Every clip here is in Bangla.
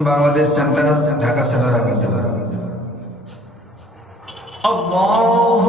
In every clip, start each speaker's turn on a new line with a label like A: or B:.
A: বাংলাদেশ সেন্টার ঢাকা সেন্টার আকবার আল্লাহু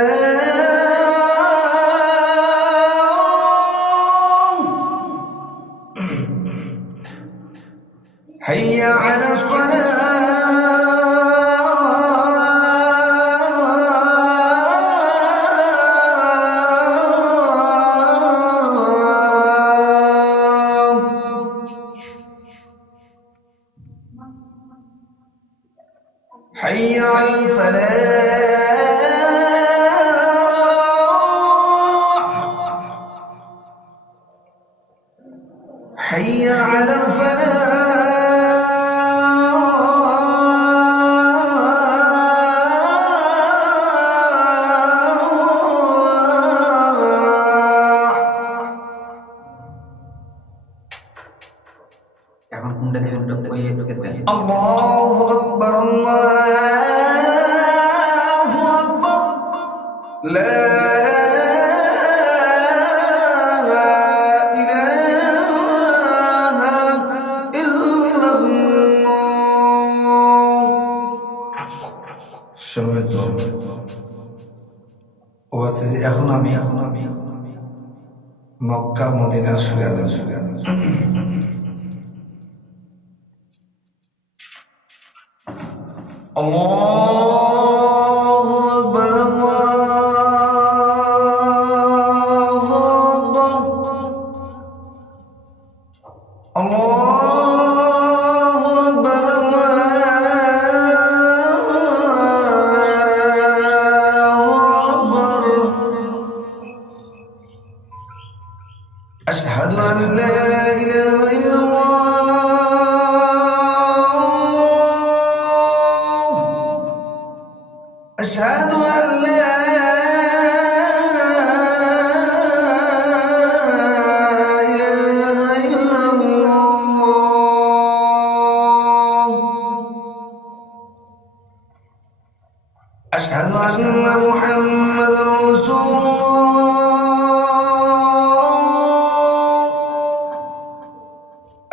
A: جميعا الفلاح حي على الفلاح. الله لا সমাহিত অবস্থিতি এখন আমি এখন আমি মক্কা মদিনার সুরে আজান সুরে আজান Allah أشهد أن لا إله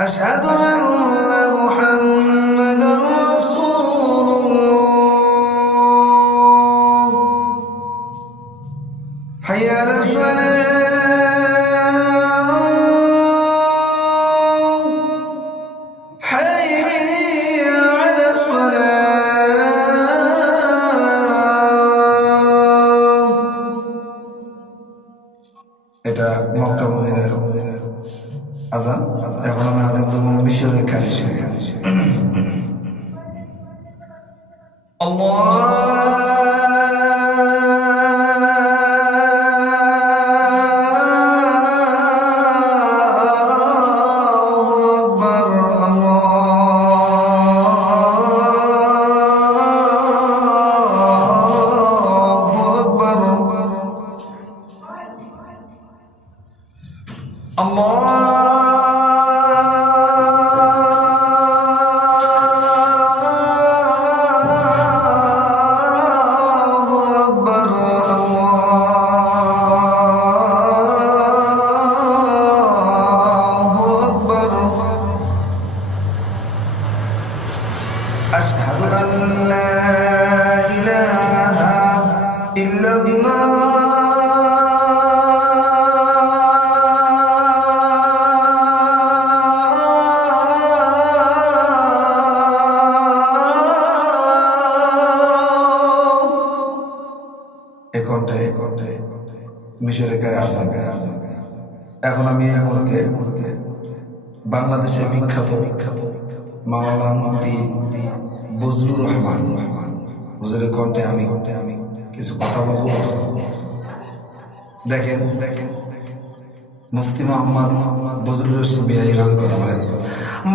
A: أشهد أن الله কণ্ঠে মিশরেকার আজান এখন আমি এর এই মুহূর্তে বাংলাদেশে বিখ্যাত বিখ্যাত মাওলানা মুফতি বজলুর রহমান। রহমান হুজুরের কণ্ঠে আমি কিছু কথা বলব। দেখেন দেখেন মুফতি মোহাম্মদ বজরুল রশিদ এইভাবে কথা বলেন।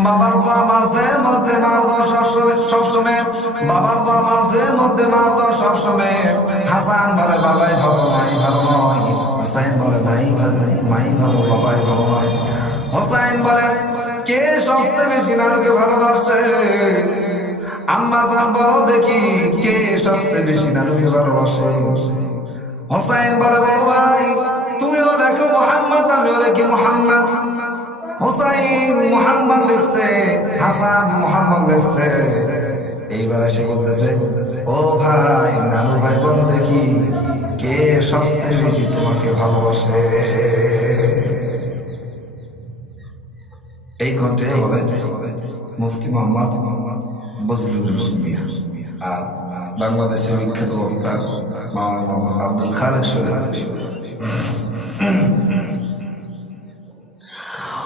A: বাবার দোয়া মাঝে মধ্যে মার দোয়া সবসময়। বাবার দোয়া মাঝে মধ্যে মার দোয়া সবসময়। হাসান বলে, বাবাই ভালো, মাই ভালো নয়। হোসাইন বলে, মাই ভালো মাই ভালো, বাবাই ভালো নয়। হোসাইন বলে, কে সবচেয়ে বেশি নানুকে ভালোবাসে? আম্মা জান বলো, দেখি কে সবচেয়ে বেশি নানুকে ভালোবাসে? হোসাইন বলে, বলো ভাই। লেখি মোহাম্মদ, হোসাইন মোহাম্মদ লিখছে, হাসান মোহাম্মদ লিখছে। এইবার সে বলতেছে, ও ভাই, নানু ভাই, বলো দেখি, কে সবচেয়ে বেশি তোমাকে ভালোবাসে? এই কণ্ঠে বলেন, মুফতি মোহাম্মদ বজলুর রশিদ মিয়া আর বাংলাদেশের বিখ্যাত বক্তা মাওলানা মোহাম্মদ আব্দুল খালেক সৈয়দ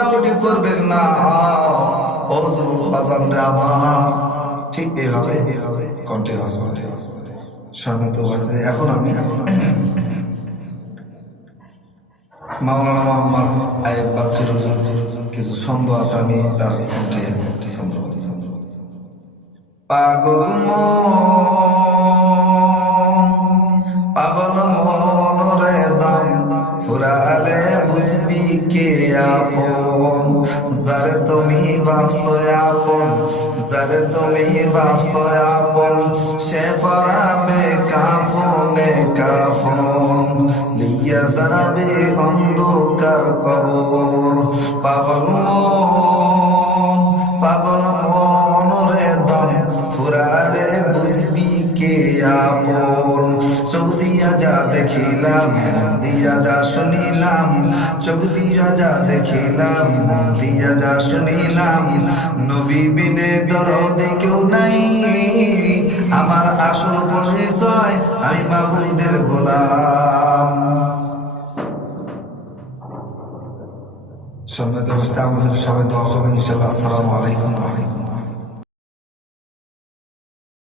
A: কেউ ডাউটি করবেন না। উপস্থিতি, এখন আমি মাওলানা মোহাম্মদ আয়েব বাচ্চির কিছু ছন্দ আছে, আমি তার কণ্ঠে ছন্দ পাগল পাগল মন রে দাম, ফুরালে বুঝবি কে আপন? যারে তুমি ভাবছ আপন যারে তুমি ভাবছ আপন সে পরাবে কাফনে কাফন, লিয়া যাবে অন্ধকার কবর। পাগল মন পাগল মন রে দম, ফুরালে বুঝবি কে আপন। চোখ দিয়া যা দেখিলাম চোখ দিয়া যা দেখিলাম, মন দিয়া যা শুনিলাম, নবী বিনে দরদে কেউ নাই। আমার আসল পরিচয় আমি বাবুদের গোলাম। সম্মানিত অবস্থা আমাদের সবাই দোয়া করবেন ইনশাল্লাহ আসসালামু আলাইকুম। রাহমাতুল্লাহ